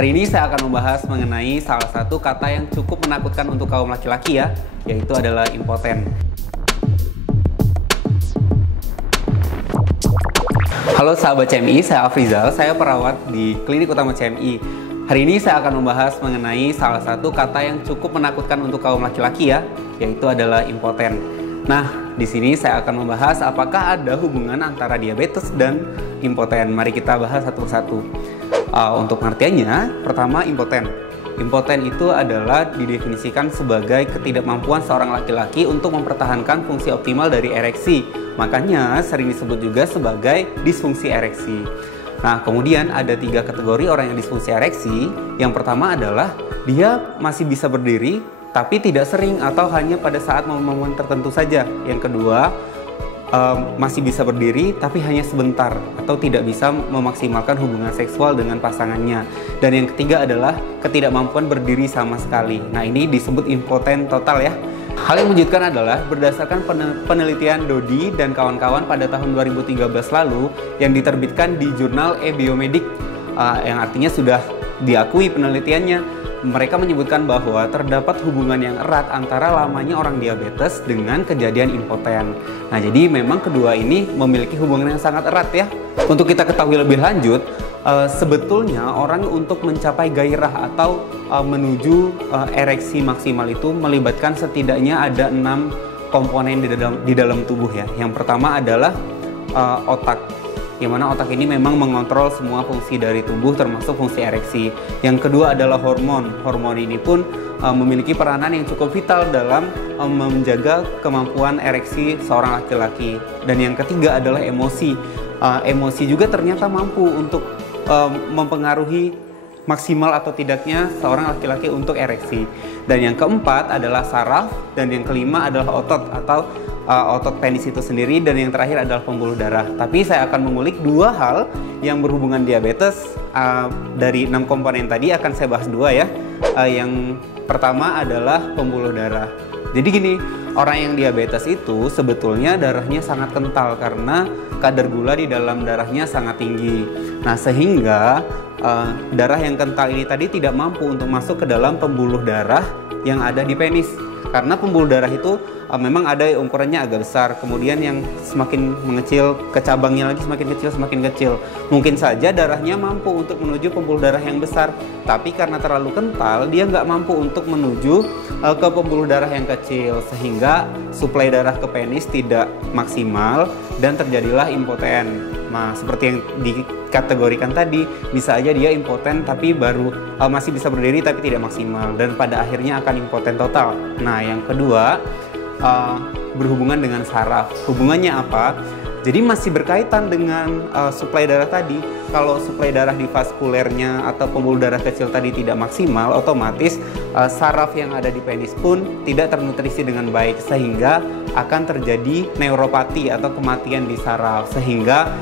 Hari ini saya akan membahas mengenai salah satu kata yang cukup menakutkan untuk kaum laki-laki ya, yaitu adalah impoten. Halo sahabat CMI, saya Afrizal, saya perawat di Klinik Utama CMI. Hari ini saya akan membahas mengenai salah satu kata yang cukup menakutkan untuk kaum laki-laki ya, yaitu adalah impoten. Nah, di sini saya akan membahas apakah ada hubungan antara diabetes dan impoten. Mari kita bahas satu persatu. Untuk pengertiannya, pertama impoten. Impoten itu adalah didefinisikan sebagai ketidakmampuan seorang laki-laki untuk mempertahankan fungsi optimal dari ereksi. Makanya sering disebut juga sebagai disfungsi ereksi. Nah, kemudian ada 3 kategori orang yang disfungsi ereksi. Yang pertama adalah dia masih bisa berdiri, tapi tidak sering atau hanya pada saat momen-momen tertentu saja. Yang kedua, masih bisa berdiri tapi hanya sebentar atau tidak bisa memaksimalkan hubungan seksual dengan pasangannya. Dan yang ketiga adalah ketidakmampuan berdiri sama sekali. Nah, ini disebut impoten total ya. Hal yang mengejutkan adalah berdasarkan penelitian Dodi dan kawan-kawan pada tahun 2013 lalu yang diterbitkan di jurnal eBiomedik, yang artinya sudah diakui penelitiannya. Mereka menyebutkan bahwa terdapat hubungan yang erat antara lamanya orang diabetes dengan kejadian impoten. Nah, jadi memang kedua ini memiliki hubungan yang sangat erat ya. Untuk kita ketahui lebih lanjut, sebetulnya orang untuk mencapai gairah atau menuju ereksi maksimal itu melibatkan setidaknya ada 6 komponen di dalam tubuh ya. Yang pertama adalah otak, yang mana otak ini memang mengontrol semua fungsi dari tubuh termasuk fungsi ereksi. Yang kedua adalah hormon. Hormon ini pun memiliki peranan yang cukup vital dalam menjaga kemampuan ereksi seorang laki-laki. Dan yang ketiga adalah emosi. Emosi juga ternyata mampu untuk mempengaruhi maksimal atau tidaknya seorang laki-laki untuk ereksi. Dan yang keempat adalah saraf, dan yang kelima adalah otot atau otot penis itu sendiri, dan yang terakhir adalah pembuluh darah. Tapi saya akan mengulik 2 hal yang berhubungan diabetes. Dari 6 komponen tadi akan saya bahas 2 ya. Yang pertama adalah pembuluh darah. Jadi gini, orang yang diabetes itu sebetulnya darahnya sangat kental karena kadar gula di dalam darahnya sangat tinggi. Nah, sehingga darah yang kental ini tadi tidak mampu untuk masuk ke dalam pembuluh darah yang ada di penis. Karena pembuluh darah itu memang ada ukurannya agak besar, kemudian yang semakin mengecil, ke cabangnya lagi semakin kecil. Mungkin saja darahnya mampu untuk menuju pembuluh darah yang besar, tapi karena terlalu kental, dia nggak mampu untuk menuju ke pembuluh darah yang kecil, sehingga suplai darah ke penis tidak maksimal dan terjadilah impoten. Nah, seperti yang dikategorikan tadi, bisa aja dia impoten tapi baru masih bisa berdiri tapi tidak maksimal, dan pada akhirnya akan impoten total. Nah, yang kedua berhubungan dengan saraf. Hubungannya apa? Jadi masih berkaitan dengan suplai darah tadi. Kalau suplai darah di vaskulernya atau pembuluh darah kecil tadi tidak maksimal, otomatis saraf yang ada di penis pun tidak ternutrisi dengan baik, sehingga akan terjadi neuropati atau kematian di saraf, sehingga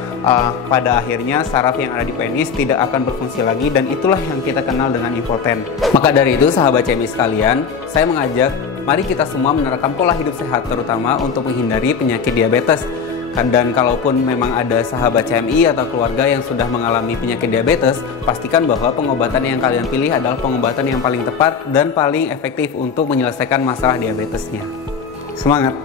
pada akhirnya saraf yang ada di penis tidak akan berfungsi lagi, dan itulah yang kita kenal dengan impoten. Maka dari itu sahabat CMI sekalian, saya mengajak mari kita semua menerapkan pola hidup sehat, terutama untuk menghindari penyakit diabetes. Dan kalaupun memang ada sahabat CMI atau keluarga yang sudah mengalami penyakit diabetes, pastikan bahwa pengobatan yang kalian pilih adalah pengobatan yang paling tepat dan paling efektif untuk menyelesaikan masalah diabetesnya. Semangat!